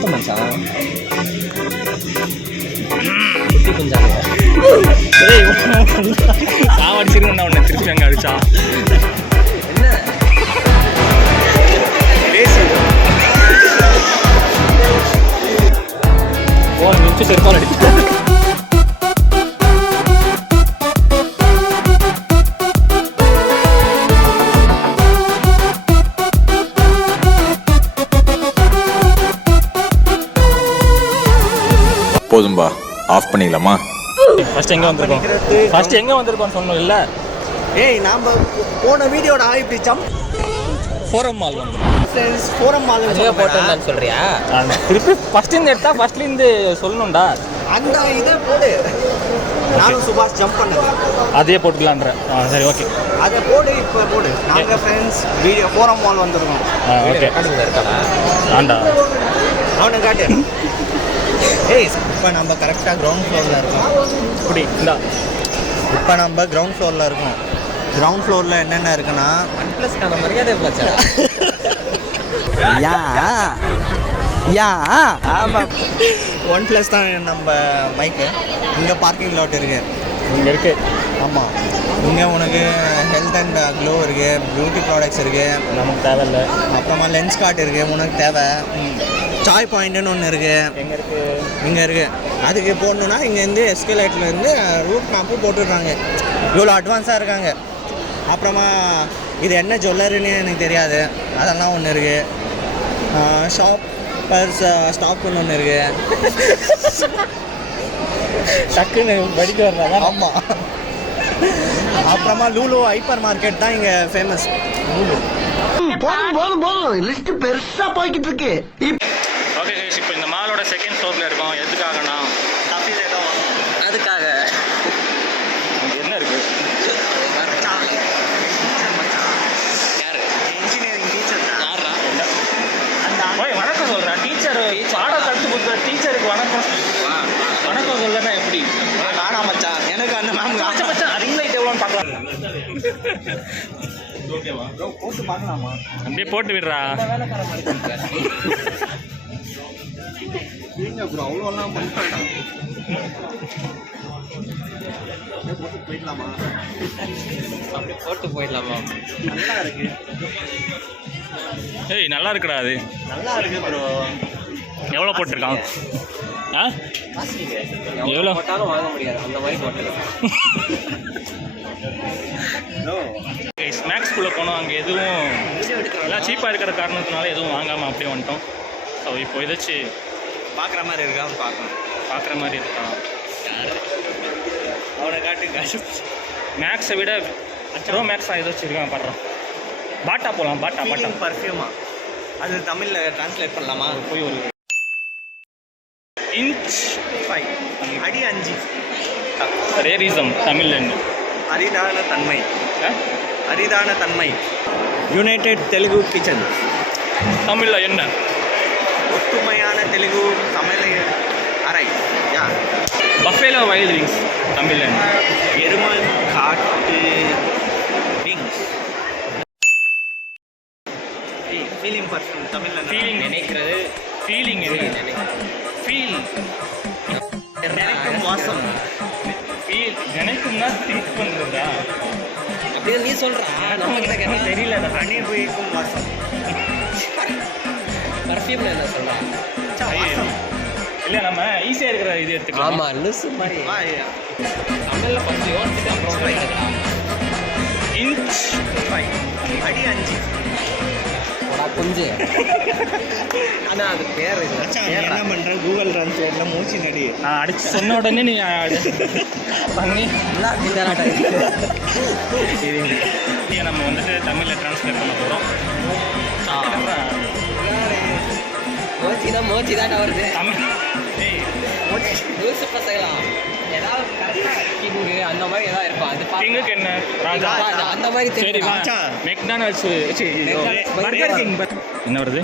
வணக்கம் மச்சான். குட்டி குஞ்சாங்க. சாவடிச்சிருக்கா உன்னை திருப்பி அங்கே அடிச்சா என்ன பேசு போன் மிச்சு செருப்பால் அடிச்சு. போதும்பா, ஆஃப் பண்ணிக்கலாமா? ஃபர்ஸ்ட் எங்கே வந்திருக்கோம் சொன்னோம் இல்லை? ஏய் நாம போன வீடியோட இப்படி ஃபோரம் மால் வந்து ஃபோரம் மால் போட்டோம்னு சொல்றியா? திருப்பி ஃபர்ஸ்ட்லேருந்து எடுத்தா ஃபர்ஸ்ட்லேருந்து சொல்லணும்டா. அந்த இதை போடு. நானும் சுபாஷ் ஜம்ப் பண்ணது அதே போட்டுக்கலான்ற. சரி ஓகே அதை போடு. இப்போ போடு. நாங்கள் ஃப்ரெண்ட்ஸ் வீடியோ ஃபோரம் மால் வந்திருக்கோம். ஓகே இருக்காடா ஆண்டா அவனை காட்டு. ஏய் இப்போ நம்ம கரெக்டாக கிரவுண்ட் ஃப்ளோரில் இருக்கோம். இப்படி இந்தா இப்போ நம்ம கிரவுண்ட் ஃப்ளோரில் இருக்கோம். கிரவுண்ட் ஃப்ளோரில் என்னென்ன இருக்குன்னா ப்ளஸ்க்கான மரியாதை போச்சா? ஆமாம் OnePlus தான் நம்ம மைக்கு. இங்கே பார்க்கிங் லாட் இருக்குது. இங்கே இருக்கு. ஆமாம் இங்கே உனக்கு ஹெல்த் அண்ட் க்ளோ இருக்குது, பியூட்டி ப்ராடக்ட்ஸ் இருக்குது, நமக்கு தேவையில்லை. அப்புறமா லென்ஸ் கார்ட் இருக்குது உனக்கு தேவை. சாய் பாயிண்ட்டுன்னு ஒன்று இருக்குது. எங்கே இருக்குது? இங்கே இருக்குது. அதுக்கு போடணுன்னா இங்கேருந்து எஸ்கலேட்லேருந்து ரூட் மேப்பு போட்டுடுறாங்க. இவ்வளோ அட்வான்ஸாக இருக்காங்க. அப்புறமா இது என்ன ஜுவல்லரின்னு எனக்கு தெரியாது, அதெல்லாம் ஒன்று இருக்குது. ஷாப்பர்ஸ் ஸ்டாப்புன்னு ஒன்று இருக்குது. டக்குன்னு படிக்க வர்றாங்க. ஆமாம். அப்புறமா லூலு ஹைப்பர் மார்க்கெட் தான் இங்கே ஃபேமஸ். லூலு போதும் லிஸ்ட் பெருசாக போய்கிட்டு இருக்கு. ஓகே கைஸ், இப்போ இந்த மாலோட செகண்ட் ஃப்ளோரில் இருக்கோம். எதுக்காகனா காஃபீஸ் ஏதோ அதுக்காக என்ன இருக்குது? யாரு? Engineering teacher. யாரா? ஓய் வணக்கம் சொல்கிறேன். டீச்சர் பாடம் கற்றுக் கொடுக்குற டீச்சருக்கு வணக்கம் சொல்லனா எப்படி? வேணாம் மச்சான், எனக்கு அந்த மேம் ரிங் லைட் எவ்வளோன்னு பார்க்கலாம். போட்டு பார்க்கலாமா? அப்படியே போட்டு விடுறா. ப்ரோ அவ்வளோலாம் பண்ணிட்டாங்க. போயிடலாமா? அப்படி போட்டு போயிடலாமா? நல்லா இருக்கு. ஏய் நல்லா இருக்குடா. அது நல்லா இருக்கு ப்ரோ. எவ்வளோ போட்டிருக்கான்? ஆ எவ்வளோ போட்டாலும் வாங்க முடியாது, அந்த மாதிரி போட்டுருக்கேன். ஸ்நாக்ஸ்குள்ளே போனோம். அங்கே எதுவும் எல்லாம் சீப்பாக இருக்கிற காரணத்தினால எதுவும் வாங்காமல் அப்படியே வந்துட்டோம். ஸோ இப்போ ஏதாச்சும் பார்க்குற மாதிரி இருக்கான்னு பார்க்கணும். பார்க்குற மாதிரி இருக்கான். அவனை காட்டு. மேக்ஸை விட ப்ரோ மேக்ஸாக ஏதாச்சும் இருக்கான் பாடுறோம். பாட்டா போகலாம். பாட்டா பர்ஃப்யூமா? அது தமிழில் ட்ரான்ஸ்லேட் பண்ணலாமா? போய் ஒரு இன்ச் 5 அடி 5 ரேரிசம் தமிழ்ல அரிதான தன்மை. யுனைடெட் தெலுங்கு கிச்சன் தமிழ்ல என்ன? ஒத்துமையான தெலுங்கு சமையல் அறை. யா பஃபேலோ வைல்ட் விங்ஸ் தமிழ்ல என்ன? எருமல் காட்டு விங்ஸ். ஃபீலிங் பர்ஃப்யூம் தமிழ்ல ஃபீலிங் நினைக்கிறது ஃபீலிங் ஃபீல் நினைக்கும் வாசம். ஃபீல் நினைக்கும்னா திங்க் பண்ணுறதா? அப்படியே நீ சொல்றா, நமக்கு தெரியல. அணிபுரிக்கும் வாசம். பர்ஃப்யூம்ல என்ன சொல்றா? இல்லை நம்ம ஈஸியாக இருக்கிற இது எடுத்துக்கலாம். ஆமா லூசு மாதிரி தமிழ்ல கொஞ்சம் யோசிச்சுட்டு அப்புறம் இன்ச் 5 அடி 5. கொஞ்சு. ஆனா அது பேர் என்ன பண்ற? கூகுள் டிரான்ஸ்லேட்ல மூச்சு நடி. நான் அடிச்சு சொன்ன உடனே நீ பண்ணி நம்ம வந்துட்டு தமிழில் டிரான்ஸ்லேட் பண்ண போகிறோம். மோச்சி தான் வருது. தமிழ் லூசு பசங்களாம் ஏதாவது கிங்கு அந்த மாதிரி ஏதாவது இருக்கும். அது கிங்குக்கு என்ன ராஜா அந்த மாதிரி சரி தெரியும். மெக்டானல்ட்ஸ் பர்கர் கிங் என்ன வருது?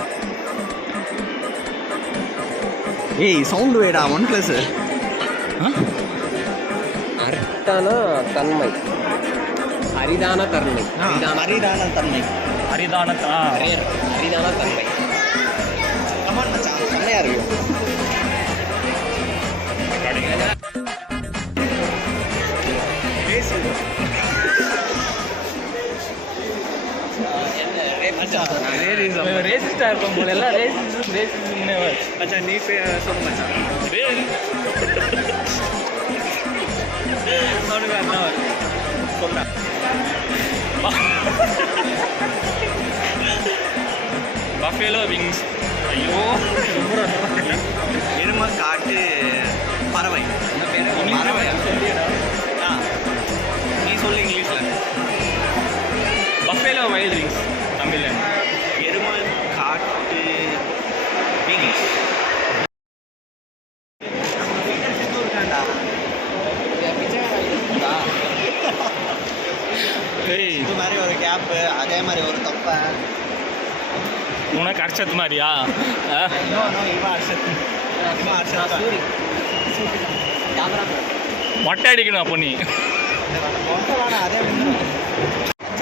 ஏய் சவுண்ட் வேடா OnePlus. அரிதான தன்மை. அரிதான தன்மை. அரிதான தன்மை. அரிதான அரிதான தன்மை. கமான் மச்சான், செம்மையா இருக்கு. ரேசிஸ்டாக இருக்கும் போல எல்லாம் ரேசிஸ்ட்னு மச்சான் நீ சொல்லு மச்சான். அவனுக்கு அண்ணா சொல்கிறேன். பஃபேலோ விங்ஸ். ஐயோ எருமை காட்டு பறவை. பறவை ஆ நீ சொல்லு இங்கிலீஷில். பஃபேலோ வைல்ட் விங்ஸ் தமிழில். எருமை காட்டு விங்ஸ். இருக்காண்டா ஏய் இது மாதிரி ஒரு கேப்பு, அதே மாதிரி ஒரு தொப்பை. உனக்கு அர்ச்சத் மாதிரியா? மொட்டை அடிக்கணும் அப்போ நீ. அதே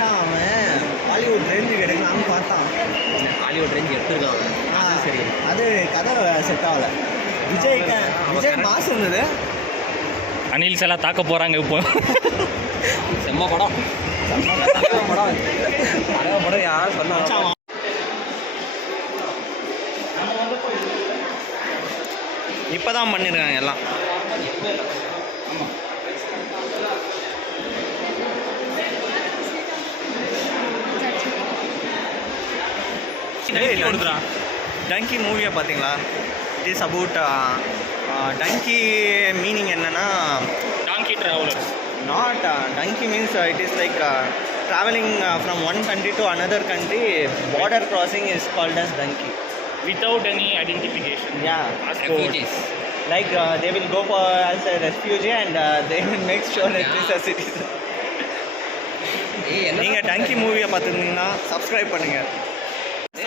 அவன் பாலிவுட் ரேஞ்சு கிடைக்கலாம்னு பார்த்தான். ஹாலிவுட் ரேஞ்ச் எடுத்துருக்காங்க. சரி, அது கதை செட் ஆகல. விஜய் மாசு இருந்தது. அனில்ஸ் எல்லாம் தாக்க போகிறாங்க இப்போ. செம்ம படம். படம் யாரும் சொன்னாங்க. இப்போதான் பண்ணியிருக்காங்க எல்லாம். டங்கி மூவியை பார்த்தீங்களா? It is about Dunki. Meaning என்னன்னா donkey travellers. Not Dunki means it is like travelling from one country to another country. Border crossing is called as donkey. Without any identification. Yeah, Refugees. like they will go for as a refugee and they will make sure that it is a citizen. நீங்கள் டங்கி மூவியை பார்த்துருந்தீங்கன்னா subscribe பண்ணுங்கள்.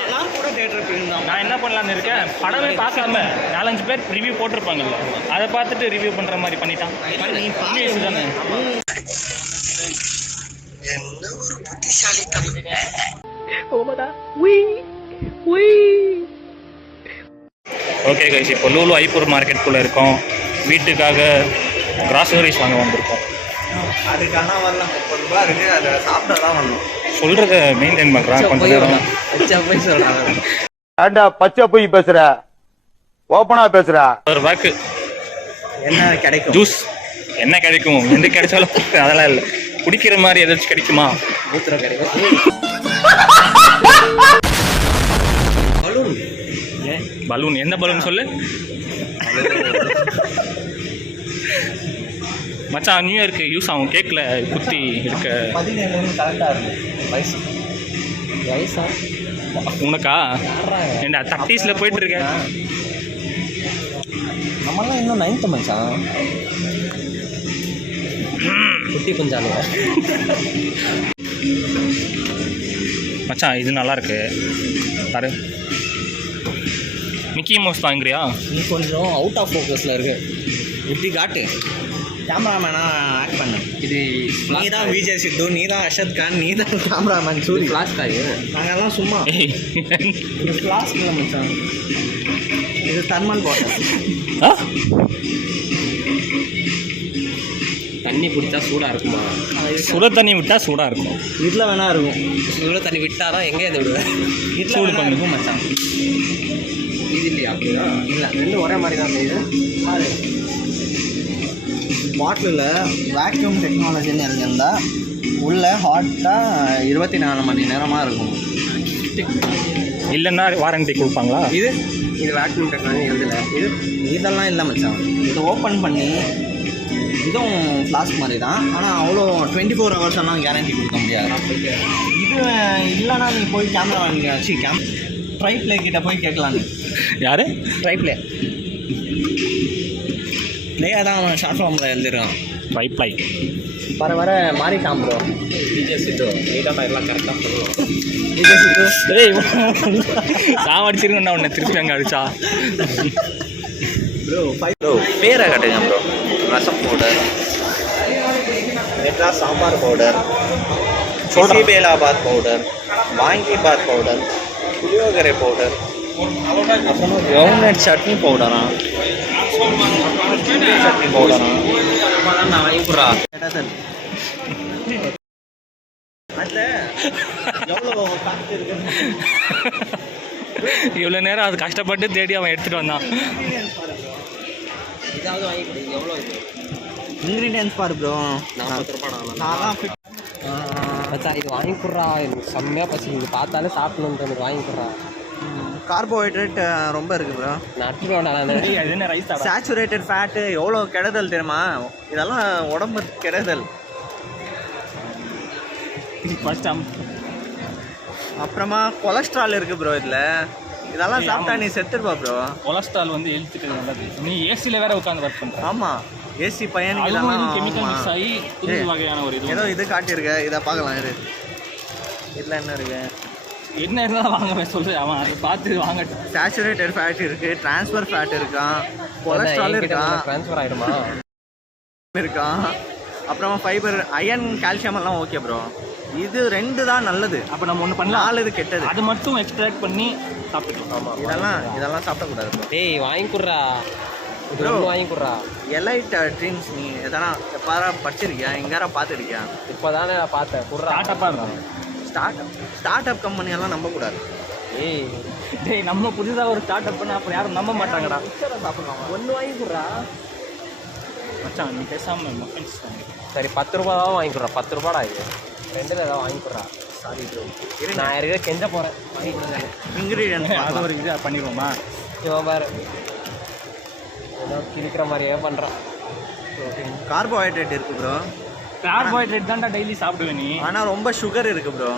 எல்லாம் கூட theatre போயிருந்தோம். நான் என்ன பண்ணலான்னு இருக்கேன், படமே பார்க்காம 4-5 பேர் ரிவ்யூ போட்டிருப்பாங்கல்ல, அதை பார்த்துட்டு ரிவ்யூ பண்ணுற மாதிரி பண்ணிட்டான். நீ Obvious தானே. ஓகே கைஸ், இப்போ லூலு ஐப்பூர் மார்க்கெட்டுக்குள்ளே இருக்கோம். வீட்டுக்காக கிராசரிஸ் வாங்க வந்திருக்கோம். அதுக்கான வரலாம். 30 ரூபா இருக்குது, அதை சாப்பிட தான் வரணும். சொல்கிறத மெயின்டைன் பண்ணுறான் கொஞ்ச நேரம். போய் சொல்கிறாங்க. ஏண்டா பச்சை போய் பேசுற, ஓப்பனா பேசுற. ₹1 என்ன கிடைக்கும்? ஜூஸ் என்ன கிடைக்கும், எந்த கிடைச்சாலும் அதெல்லாம் இல்லை. குடிக்கிற மாதிரி ஏதாச்சும் கிடைக்குமா? பூத்திரம் கிடைக்கும். பலூன். என்ன பலூன் சொல்லு மச்சான். நியூ இயர்க்கு யூஸ் ஆகும். கேக்கில் குத்தி இருக்க 17 கரெக்டாக இருக்கும் வயசு. வயசா உனக்கா? ஏண்டா 30s போயிட்டு இருக்கேன். நம்மளாம் இன்னும் 9th மச்சான். குட்டி குஞ்சானு மச்சான் இது நல்லா இருக்கு பாரு. மிக்கி மவுஸ் வாங்குறியா? நீ கொஞ்சம் அவுட் ஆஃப் ஃபோக்கஸில் இருக்கு. இப்படி காட்டு. கேமராமேனா ஆக்ட் பண்ணு. இது நீ தான் விஜய் சித்து, நீ தான் அர்ஷத் கான், நீ தான் கேமராமேன் சூரி. Flash car. நாங்கெல்லாம் சும்மா. ஏய் இது ஃப்ளாஷ் இல்லை மச்சான், இது தர்மல் பாட்டில். ஆ தண்ணி குடித்தா சூடாக இருக்குமா? சுட தண்ணி விட்டால் சூடாக இருக்கும். இதில் வேணா இருக்கும். சூட தண்ணி விட்டால் தான் எங்கே இதை விடுவேன்? இதில் சூடு வேணா பண்ணு. இருக்கும் மச்சான். இது இல்லையா? அப்படின்னா இல்லை, ரெண்டும் ஒரே மாதிரி தான் செய்யுது. பாரு, பாட்டிலில் வேக்யூம் டெக்னாலஜின்னு எழுதியிருந்தா உள்ளே ஹாட்டாக 24 மணி நேரமாக இருக்கும். இல்லைன்னா வாரண்டி கொடுப்பாங்களா? இது வேக்யூம் டெக்னாலஜி எழுதலை. இதெல்லாம் இல்லை மச்சான். இதை ஓப்பன் பண்ணி இதுவும் ஃப்ளாஸ்க் மாதிரி தான், ஆனால் அவ்வளோ 24 hours எல்லாம் கேரண்டி கொடுக்க முடியாது. இது இல்லைன்னா நீ போய் கேமரா வாங்கி ட்ரைப்ளே கிட்ட போய் கேட்கலான்னு. யார்? ட்ரைப்ளே பிளேயாக தான் அவன் ஷார்ட் ஃபார்மில் எழுதிருக்கான். ட்ரைப்ளை வர வர மாறிட்டான் ப்ரோ. விஜய் சித்து நீட்டாக எல்லாம் கரெக்டாக பண்ணுவோம். விஜய் சித்து ஏய் சாவடிச்சிருக்கா உன்னை திருப்பி அங்கே அடிச்சா? ப்ரோ பேரை கட்டுங்க bro. Rasam powder, Madras sambar powder, bisibelebath powder, vangibath powder, puliyogare powder, அப்புறமா கிரவுண்ட்நட் சட்னி பவுடரா, சட்னி பவுடரா. நான் வாங்கிக்கிறா. அதில் எவ்வளோ காற்று இருக்குன்னு இவ்வளோ நேரம் அது கஷ்டப்பட்டு தேடி அவன் எடுத்துகிட்டு வந்தான். இதாவது வாங்கி கொடு. இது எவ்வளோ இது? இன்க்ரீடியன்ஸ் பாரு ப்ரோ. 40 ரூபாய். நான் மச்சான் இது வாங்கி கொடுறா. எனக்கு செம்மையாக பசி. இது பார்த்தாலே சாப்பிடணுன்னு எனக்கு வாங்கி கொடுறா. கார்போஹைட்ரேட் ரொம்ப இருக்குது ப்ரோ. நட்டுருவேன் நான். அது என்ன ரைஸ் தான்? சேச்சுரேட்டட் ஃபேட்டு எவ்வளோ கெடுதல் தெரியுமா? இதெல்லாம் உடம்பு கெடுதல். ஃபர்ஸ்ட் அப்புறமா கொலஸ்ட்ரால் இருக்குது ப்ரோ இதில். இதெல்லாம் சாப்பிட்டா நீ செத்துருப்பா ப்ரோ. கொலஸ்ட்ரால் வந்து ஹெல்த்துக்கு நல்லது. நீ ஏசியில் வேற உட்காந்து ஒர்க் பண்ணுற. ஆமாம், ஏசி பையனுக்கு இதெல்லாம் இதெல்லாம் கெமிக்கல் மிக்ஸ் ஆகி புது வகையான ஒரு இது. ஏதோ இது காட்டியிருக்க, இதை பார்க்கலாம். இதில் என்ன இருக்கு? என்ன இருந்தால் வாங்க சொல்லு, அவன் அதை பார்த்து வாங்கட்டும். சேச்சுரேட்டட் ஃபேட் இருக்குது, டிரான்ஸ்ஃபர் ஃபேட் இருக்கான், கொலஸ்ட்ரால் இருக்கான், ட்ரான்ஸ்ஃபர் ஆகிடுமா இருக்கான். அப்புறமா ஃபைபர், அயன், கால்சியம் எல்லாம் ஓகே ப்ரோ. இது 2 தான் நல்லது. அப்போ நம்ம ஒன்று பண்ணலாம். 4 இது கெட்டது. அது மட்டும் எக்ஸ்ட்ராக்ட் பண்ணி சாப்பிட்டுக்கலாம். ஆமாம். இதெல்லாம் சாப்பிடக்கூடாது ப்ரோ. டேய் வாங்கி கொடுறா. இது வாங்கி கொடுறா. எலைட் ட்ரீம்ஸ் நீ எதனா எப்பாரா படிச்சிருக்கியா? எங்காரா பார்த்துருக்கியா? இப்போ தானே நான் பார்த்தேன். கொடுறா. ஸ்டார்டப்பாக இருக்கும். ஸ்டார்ட் அப் கம்பெனியெல்லாம் நம்பக்கூடாது. ஏய் டேய் நம்ம புதுசாக ஒரு ஸ்டார்ட் அப் பண்ண அப்புறம் யாரும் நம்ப மாட்டாங்கடா. சாப்பிடலாம். ஒன்று வாங்கி கொடுறா. மச்சான் நீ பேசாமல் மஃபின்ஸ் வாங்கி. சரி 10 ரூபா தான் வாங்கி கொடுறா. 10 ரூபாடா இது. 2ல் ஏதாவது வாங்கி கொடுறா. சாரி ப்ரோ, நான் யாருக்கே கெஞ்ச போகிறேன். இன்க்ரீடியன்ட் அது ஒரு இதாக பண்ணிடுவோமா? இவன் பாரு ஏதோ கிழிக்கிற மாதிரியே பண்ணுறான். கார்போஹைட்ரேட் இருக்குது ப்ரோ. கார்போஹைட்ரேட் தான்டா டெய்லி சாப்பிடுவேன் நீ. ஆனால் ரொம்ப சுகர் இருக்குது ப்ரோ.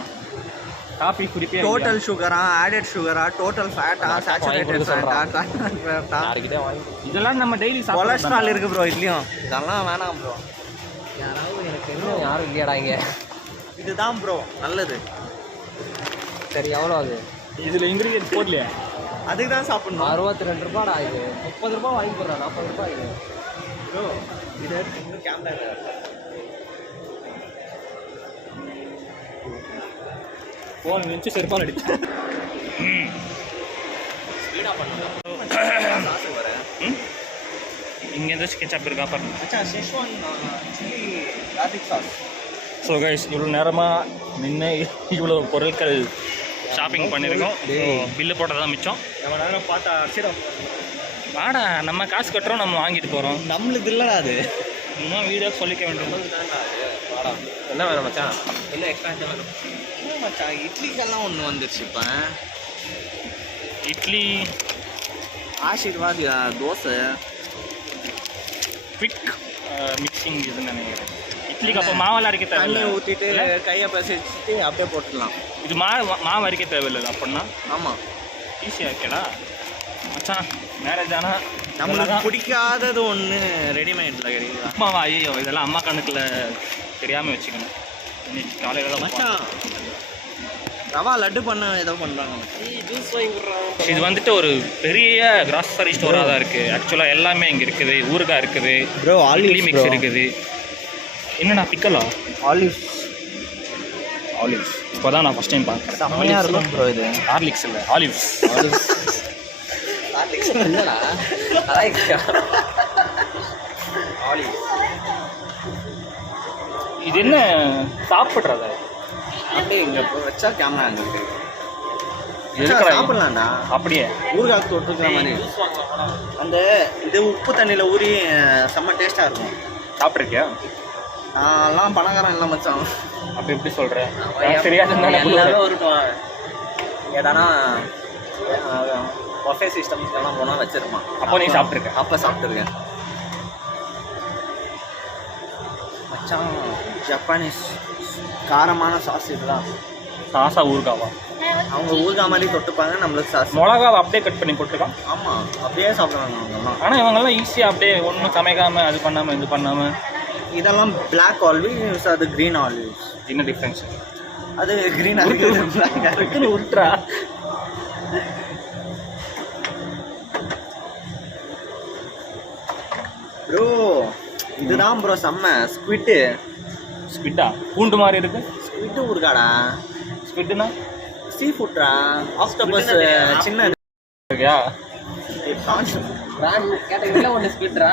காஃபி குடிப்பே. டோட்டல் சுகரா, ஆடட் சுகரா, டோட்டல் ஃபேட்டா, சேச்சுரேட்டட் ஃபேட்டா, யாருக்கிட்டே வாங்கி இதெல்லாம் நம்ம டெய்லி கொலஸ்ட்ரால் இருக்குது ப்ரோ இதுலேயும். இதெல்லாம் வேணாம் ப்ரோ. யாராவது எனக்கு இன்னும் யாரும் இல்லையாடா இங்கே. இதுதான் ப்ரோ நல்லது. சரி எவ்வளோ அது? இதில் இன்க்ரீடியன்ட் போடலையா? அதுக்கு தான் சாப்பிடணும். 62 ரூபாடா இது. 30 ரூபா வாங்கி கொடுறா. 40 ரூபாய் இது ப்ரோ. இது இன்னும் கேமரா ஃபோன் வச்சு செருப்பால் அடிச்சு ஸ்பீடாக பண்ணலாம். இங்கே ஏதாச்சும் கெச்சப் இருக்கா பாருங்க. அச்சா Schezwan chilli garlic sauce. So guys இவ்வளோ நேரமாக நின்று இவ்வளோ பொருட்கள் ஷாப்பிங் பண்ணியிருக்கோம். பில்லு போட்டால் தான் மிச்சம். நம்ம நேரம் பார்த்தா அடிச்சிடும். வாடா நம்ம காசு கட்டுறோம், நம்ம வாங்கிட்டு போகிறோம். நம்மளுக்கு இல்லைடா அது. இன்னும் வீடியோ சொல்லிக்க வேண்டியது. என்ன வேணும் மச்சான்? இன்னும் எக்ஸ்ட்ரா வேணும். இல்லை மச்சான், இட்லிக்கெல்லாம் ஒன்று வந்துருச்சு இப்போ. இட்லி ஆசீர்வாத் தோசை குவிக் மிக்சிங் இதுன்னு நினைக்கிறேன். இட்லிக்கு அப்போ மாவெல்லாம் அரைக்க தண்ணி தேவையில்லை. ஊற்றிட்டு கையை பசிச்சுட்டு அப்படியே போட்டுடலாம். இது மாவு அரைக்க தேவையில்லை அப்படின்னா. ஆமாம், ஈஸியாக இருக்கேடா மச்சான். மேரேஜ் ஆனால் நம்மளுக்கு பிடிக்காதது ஒன்று ரெடிமேடில் கிடைக்குதா? அம்மாவா? ஐயோ இதெல்லாம் அம்மா கணக்கில் தெரியாமல் வச்சுக்கணும். இன்னைக்கு காலையில் தான் மச்சான் ரவா லட்டு பண்ண ஏதோ பண்ணுறாங்க. ஜூஸ் வாங்கி கொடுறா. இது வந்துட்டு ஒரு பெரிய கிராசரி ஸ்டோராக தான் இருக்குது. ஆக்சுவலாக எல்லாமே இங்கே இருக்குது. ஊறுகாய் இருக்குது, ப்ரோ இட்லி மிக்ஸ் இருக்குது. என்னண்ணா பிக்கலா? ஆலிவ்ஸ். ஆலிவ்ஸ் இப்போ தான் நான் ஃபஸ்ட் டைம் பார்க்குறேன். செம்மையாக இருக்கும் ப்ரோ இது. ஹார்லிக்ஸ் இல்லை, ஆலிவ்ஸ். என்னடா இது என்ன சாப்பிட்றதா? அப்படியே இங்கே வச்சா கேமரா அங்கே இருக்கு. இருக்கிற சாப்பிட்லாம்டா அப்படியே ஊறுகாய் தொட்டுக்கிற மாதிரி. அந்த இது உப்பு தண்ணியில் ஊறி செம்ம டேஸ்ட்டாக இருக்கும். சாப்பிட்ருக்கியா? நான்லாம் பணக்காரன் இல்லை மச்சான். அப்போ எப்படி சொல்கிறேன்? தெரியாது. எல்லாமே இருக்கும். கேட்டானா பஃபே சிஸ்டம்ஸ்க்கெல்லாம் போனால் வச்சிருப்பான். அப்போ நீ சாப்பிட்ருக்க? அப்போ சாப்பிட்ருக்கேன் மச்சான். ஜப்பானீஸ் காரமான சாஸ் இதெல்லாம். சாசா ஊறுகாவா? அவங்க ஊறுகாய் மாதிரி தொட்டுப்பாங்க, நம்மளுக்கு சாஸ். மிளகாவை அப்படியே கட் பண்ணி போட்டுருக்கான். ஆமாம், அப்படியே சாப்பிட்றாங்க அவங்கெல்லாம். ஆனால் இவங்கெல்லாம் ஈஸியாக அப்படியே ஒன்றும் சமைக்காமல் அது பண்ணாமல் இது பண்ணாமல். இதெல்லாம் பிளாக் ஆலிவ்ஸ், அது க்ரீன் ஆலிவ்ஸ். என்ன டிஃப்ரென்ஸ்? அது க்ரீன் இருக்குன்னு உருட்டுறா. ப்ரோ இதுதான் ப்ரோ செம்ம. ஸ்குவிட்டு. ஸ்குவிட்டா? பூண்டு மாதிரி இருக்கு. ஸ்குவிட்டு ஊறுகாடா. ஸ்குவிட்டுனா சீ ஃபுட்ரா. ஆக்டோபஸ் சின்ன இருக்கியா? கேட்டகரியில் ஒன்று ஸ்பீட்ரா.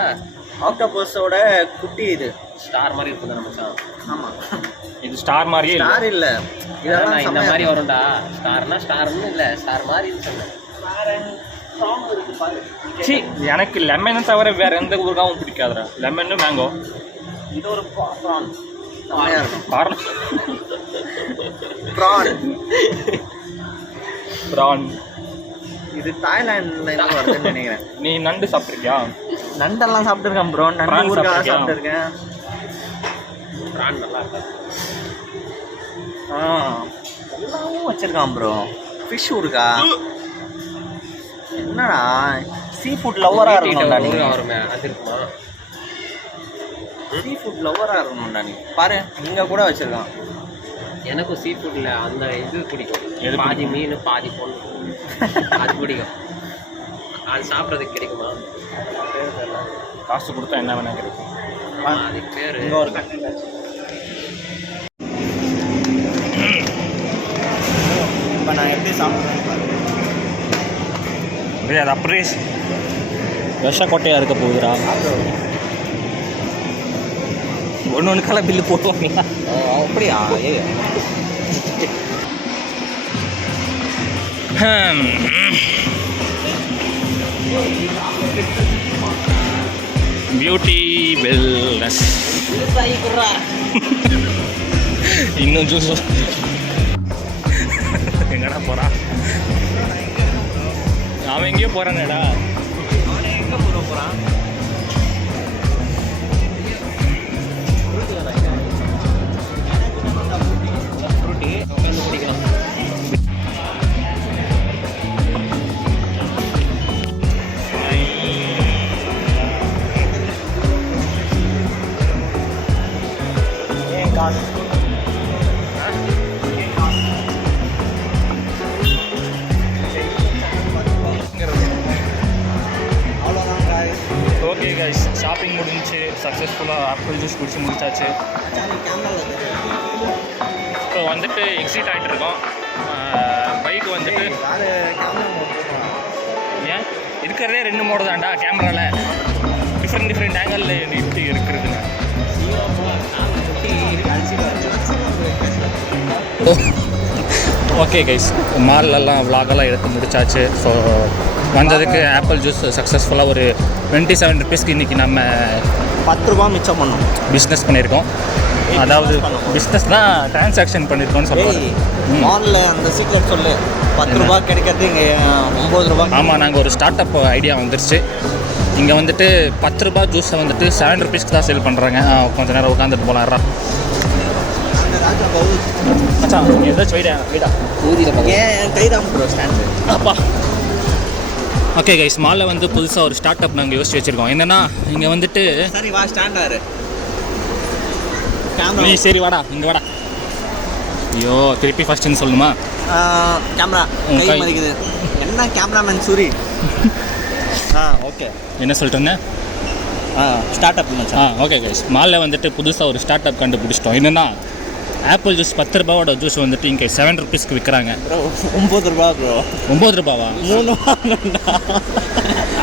ஆக்டோபஸோட குட்டி இது. ஸ்டார் மாதிரி இருக்குது நம்ம சார். ஆமாம், இது ஸ்டார் மாதிரியே இல்லை. ஸ்டார் இல்லை, இதெல்லாம் இந்த செம்மையா மாதிரி இருக்கும். வரும்டா. ஸ்டார்னா ஸ்டார்னு இல்லை, ஸ்டார் மாதிரி சொன்னேன். சி எனக்கு லெமனை தவிர வேற எந்த ஊருக்காவும் பிடிக்காதுடா. லெமனு மேங்கோ இது ஒரு ப்ரான் செம்மையா இருக்கும். காரணம் ப்ரான். இது தாய்லாந்துல இருந்து வருதுன்னு நினைக்கிறேன். நீ நண்டு சாப்பிட்ருக்கியா? நண்டெல்லாம் சாப்பிட்டுருக்கேன் ப்ரோ. Prawn நண்டு ஊருக்காக சாப்பிட்டிருக்கியா? சாப்பிட்டுருக்கேன். பிரான் நல்லா இருக்கா? எல்லாமும் வச்சிருக்கான் ப்ரோ. ஃபிஷ் ஊருக்கா என்னடா சீ ஃபுட் லவ்வரா இருக்கணும்டா நீ. வருமே அது இருக்குமா? சீ ஃபுட் லவ்வரா இருக்கணும்டா நீ. பாரு இங்க கூட வச்சிருக்கான். எனக்கும் சீ ஃபுட்டில் அந்த இது பிடிக்கும். எது பாதி மீன் பாதி பொண்ணு அது பிடிக்கும். அது சாப்பிட்றதுக்கு கிடைக்குமா? காசு கொடுத்தா என்ன வேணா கிடைக்கும். அதுக்கு பேர் இங்க ஒரு கண்டென்ட் ஆச்சு. இப்போ நான் எப்படி சாப்பிட்றேன்னு பாரு. அது அப்படியே விஷ கொட்டையாக இருக்க போகுதுடா. ஒன்று பில்லு போட்டுவாங்க. அப்படியா? Beauty wellness. இன்னும் ஜூஸ் எங்கடா போறா? அவன் எங்கேயோ போறானேடா. அவனை எங்கே போகிறான்? ஃப்ரூட்டி உட்காந்து குடிக்கலாம். ஓகே கைஸ், ஷாப்பிங் முடிஞ்சு சக்ஸஸ்ஃபுல்லாக ஆப்பிள் ஜூஸ் குடிச்சு முடிச்சாச்சு. இப்போ வந்துட்டு எக்ஸிட் ஆகிட்டு இருக்கோம். பைக் வந்துட்டு ஏன் இருக்கிறதே 2 மோடு தான்டா கேமராவில். டிஃப்ரெண்ட் ஆங்கிளில் இப்படி இருக்கிறதுங்க. ஓகே கைஸ், மால்லெல்லாம் விலாகெல்லாம் எடுத்து முடிச்சாச்சு. ஸோ வந்ததுக்கு ஆப்பிள் ஜூஸ் சக்ஸஸ்ஃபுல்லாக ஒரு 27 ருபீஸ்க்கு இன்றைக்கி நம்ம 10 ரூபா மிச்சம் பண்ணோம். பிஸ்னஸ் பண்ணியிருக்கோம். அதாவது பிஸ்னஸ் தான் டிரான்சாக்ஷன் பண்ணியிருக்கோம்னு சொல்லுவாங்க. மாலில் அந்த சீக்ரெட் சொல்லு. 10 ரூபா கிடைக்கிறது இங்கே 9 ரூபா. ஆமாம், நாங்கள் ஒரு ஸ்டார்ட் அப் ஐடியா வந்துருச்சு. இங்கே வந்துட்டு 10 ரூபா ஜூஸை வந்துட்டு 7 ருபீஸ்க்கு தான் சேல் பண்ணுறாங்க. கொஞ்சம் நேரம் உட்காந்துட்டு போகலாம். மச்சான் ஏதாச்சும் வீடா என் கைதான் ப்ரோ ஸ்டாண்டு. அப்பா. ஓகே கைஸ், மாலில் வந்து புதுசாக ஒரு ஸ்டார்ட் அப் நாங்கள் யோசிச்சு வச்சுருக்கோம். என்னென்னா இங்கே வந்துட்டு சரி வா ஸ்டாண்டாரு நீ கேமரா. சரி வாடா, இங்கே வாடா. ஐயோ திருப்பி ஃபஸ்ட்டுன்னு சொல்லணுமா? கேமரா கை மதிக்குது. என்ன கேமராமேன் சூரி. ஓகே என்ன சொல்லிட்டு இருந்தேன்? ஸ்டார்ட் அப் மச்சான். ஓகே கைஸ், மாலில் வந்துட்டு புதுசாக ஒரு ஸ்டார்ட் அப் கண்டுபிடிச்சிட்டோம். என்னென்னா ஆப்பிள் ஜூஸ் 10 ரூபாவோட ஜூஸ் வந்துட்டு இங்கே 7 ருபீஸ்க்கு விற்கிறாங்க. ப்ரோ 9 ரூபா ப்ரோ. 9 ரூபாவா? 3 வாங்கணும்டா.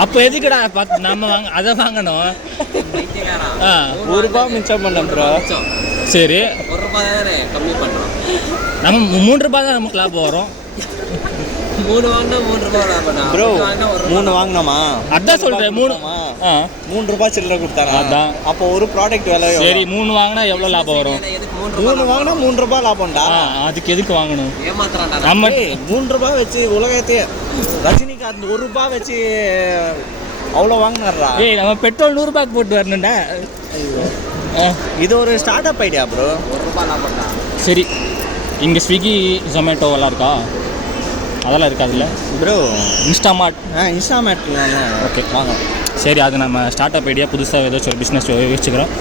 அப்போ எதுக்குடா நம்ம அதை வாங்கணும்? 1 ரூபா மிச்சம் பண்ண ப்ரோ. சரி 1 ரூபா தானே கம்மி பண்ணுறோம். நம்ம 3 ரூபா தான் நமக்கு லாபம் வரும். 3 வாங்கினா 3 ரூபா லாபம் ப்ரோ. 3 வாங்கினோமா? அதான் சொல்கிறேன். 3 ரூபா சில்லறை கொடுத்தாங்க. அதான். அப்போ ஒரு ப்ராடக்ட் விலை சரி 3 வாங்கினா எவ்வளோ லாபம் வரும்? எதுக்கு 3 வாங்கினா 3 ரூபா லாபம்டா. அதுக்கு எதுக்கு வாங்கணும்? ஏமாத்துறான்டா. நம்ம 3 ரூபா வச்சு உலகத்தையே ரஜினிகாந்த் 1 ரூபா வச்சு அவ்வளோ வாங்கினார்ரா. நம்ம பெட்ரோல் 100 ரூபாய்க்கு போட்டு வரணும்டா. இது ஒரு ஸ்டார்ட் அப் ஐடியா ப்ரோ. 1 ரூபா லாபம்டா. சரி, இங்கே ஸ்விக்கி ஜொமேட்டோவெல்லாம் இருக்கா? அதெல்லாம் இருக்காதுல்ல ப்ரோ. இன்ஸ்டாமார்ட். இன்ஸ்டாமேட்டில் ஓகே வாங்க. சரி, அது நம்ம ஸ்டார்ட் அப் ஐடியா புதுசாக ஏதாச்சும் ஒரு பிஸ்னஸ் வச்சுக்கிறோம்.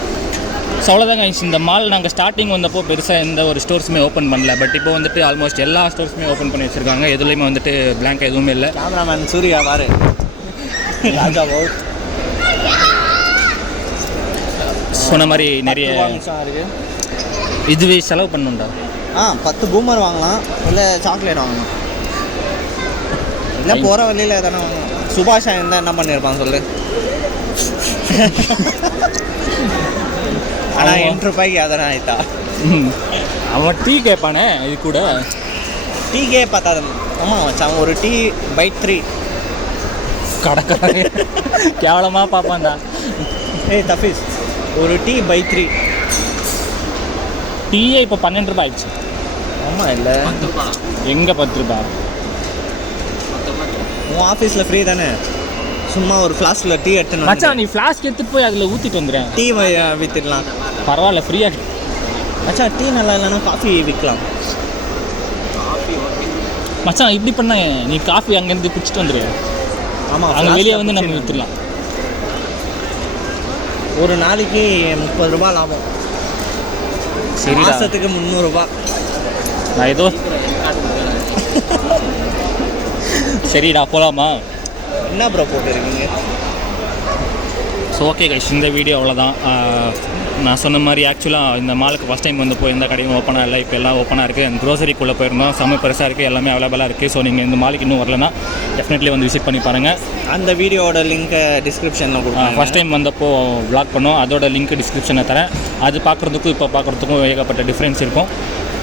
ஸோ அவ்வளோதாங்க. இந்த மால் நாங்கள் ஸ்டார்டிங் வந்தப்போ பெருசாக எந்த ஒரு ஸ்டோர்ஸுமே ஓப்பன் பண்ணல. பட் இப்போ வந்துட்டு ஆல்மோஸ்ட் எல்லா ஸ்டோர்ஸுமே ஓப்பன் பண்ணி வச்சுருக்காங்க. எதுலேயுமே வந்துட்டு பிளாங்க் எதுவுமே இல்லை. கேமராமேன் சூர்யா பாரு. ராஜா போ சொன்ன மாதிரி நிறைய இருக்கு. இதுவே செலவு பண்ணுண்டா. 10 பூமர் வாங்கலாம், இல்லை சாக்லேட் வாங்கலாம், இல்லை போகிற வழியில் எதனா வாங்கலாம். சுபாஷா இருந்தால் என்ன பண்ணியிருப்பான் சொல்லு. ஆனால் 8 ரூபாய்க்கு அதனா ஆயிட்டா. அவன் டீ கேட்பானே இது கூட. டீக்கே பார்த்தாது. ஆமாம் மச்சான், ஒரு டீ பை 3. கடைக்காரன் கேவலமாக பார்ப்பான்டா. ஏய் தஃபீஸ், ஒரு டீ பை 3. டீயே இப்போ 12 ரூபாய் ஆயிடுச்சு. ஆமாம் இல்லை, எங்கே 10 ரூபாய்? உன் ஆஃபீஸில் ஃப்ரீ தானே, சும்மா ஒரு ஃப்ளாஸ்கில் டீ எடுத்துன்னு மச்சான் நீ ஃப்ளாஸ்க் எடுத்துகிட்டு போய் அதில் ஊற்றிட்டு வந்துடுறேன். டீ விற்றுடலாம். பரவாயில்ல, ஃப்ரீயாக. மச்சான் டீ நல்லா இல்லைன்னா காஃபி விற்கலாம். மச்சான் இப்படி பண்ண நீ காஃபி அங்கேருந்து குடிச்சிட்டு வந்துடு. ஆமாம், அங்கே வெளியே வந்து நம்ம விற்றுலாம். ஒரு நாளைக்கு 30 ரூபா லாபம். சரி, மாதத்துக்கு 300 ரூபா. நான் ஏதோ சரிடா போகலாமா? என்ன ப்ரோ போட்டுருக்கீங்க? ஸோ ஓகே கைஸ், இந்த வீடியோ அவ்வளோதான். நான் சொன்ன மாதிரி ஆக்சுவலாக இந்த மாலுக்கு ஃபஸ்ட் டைம் வந்து போய் எந்த கடையும் ஓப்பனாக இல்லை, இப்போ எல்லாம் ஓப்பனாக இருக்குது. அந்த க்ரோசரிக்குள்ளே போயிருந்தோம், செம்ம பெருசாக இருக்குது, எல்லாமே அவைலபிளாக இருக்குது. ஸோ நீங்கள் இந்த மாலுக்கு இன்னும் வரலன்னா டெஃபினெட்லி வந்து விசிட் பண்ணி பாருங்கள். அந்த வீடியோட லிங்க்கை டிஸ்கிரிப்ஷனில் கொடுப்பேன். ஃபஸ்ட் டைம் வந்தப்போ வ்ளாக் பண்ணோம், அதோட லிங்க் டிஸ்கிரிப்ஷனில் தரேன். அது பார்க்குறதுக்கும் இப்போ பார்க்குறதுக்கும் ஏகப்பட்ட டிஃப்ரென்ஸ் இருக்கும்.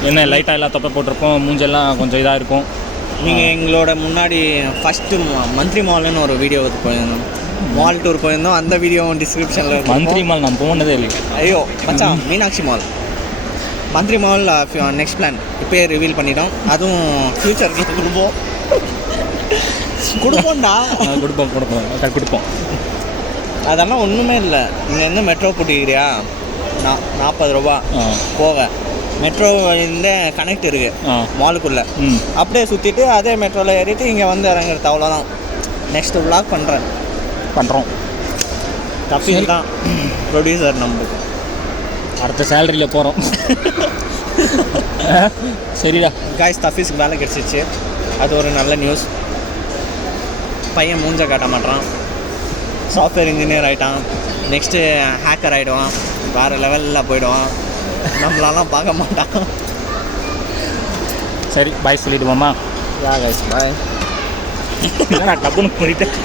என்ன லைட்டாக எல்லாம் தொப்பை போட்டிருப்போம், மூஞ்செல்லாம் கொஞ்சம் இதாக இருக்கும். நீங்கள் எங்களோட முன்னாடி ஃபஸ்ட்டு மந்த்ரி மால்னு ஒரு வீடியோவுக்கு போயிருந்தோம், மால் டூர் போயிருந்தோம். அந்த வீடியோவும் டிஸ்கிரிப்ஷனில். மந்த்ரி மால் நான் போனதே இல்லை. ஐயோ மச்சான், Meenakshi mall, Mantri mall next plan இப்போயே ரிவீல் பண்ணிட்டோம். அதுவும் ஃப்யூச்சருக்கு கொடுப்போம்டா. கொடுப்போம். அதெல்லாம் ஒன்றுமே இல்லை. இங்கேருந்து மெட்ரோ பிடிக்கிறியா, 40 ரூபா போக. மெட்ரோ இந்த கனெக்ட் இருக்குது மாலுக்குள்ளே. அப்படியே சுற்றிட்டு அதே மெட்ரோவில் ஏறிட்டு இங்கே வந்து இறங்குறது, அவ்வளோதான். நெக்ஸ்ட்டு வ்ளாக் பண்ணுறோம். தஃபீஸ் தான் ப்ரொடியூசர் நம்மளுக்கு. அடுத்த சேலரியில் போகிறோம். சரிடா காய்ஸ், தஃபீஸ்க்கு வேலை கிடச்சிச்சு, அது ஒரு நல்ல நியூஸ். பையன் மூஞ்ச காட்ட மாட்டான், சாஃப்ட்வேர் இன்ஜினியர் ஆகிட்டான். நெக்ஸ்ட்டு ஹேக்கர் ஆகிடுவான், வேறு லெவலில் போயிடுவான், நம்மளெல்லாம் பார்க்க மாட்டான். சரி பாய் சொல்லிடுவோமா? யா காய்ஸ், பாய். நான் டப்புன்னு போயிட்டேன்.